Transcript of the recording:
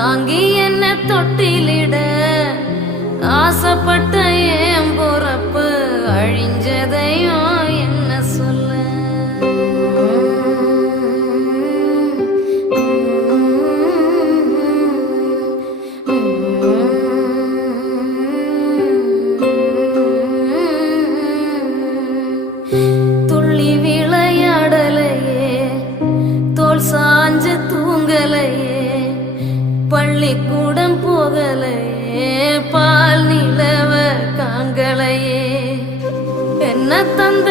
தாங்கி என்ன தொட்டிலிட ஆசைப்பட்ட என் பொறப்பு அழிஞ்சதையும் என்ன சொல்ல. துள்ளி விளையாடலையே, தோல் சாஞ்சு தூங்கலையே, பள்ளிக்கூடம் போகலையே, பால் நிலவ காங்கலையே, என்ன தந்த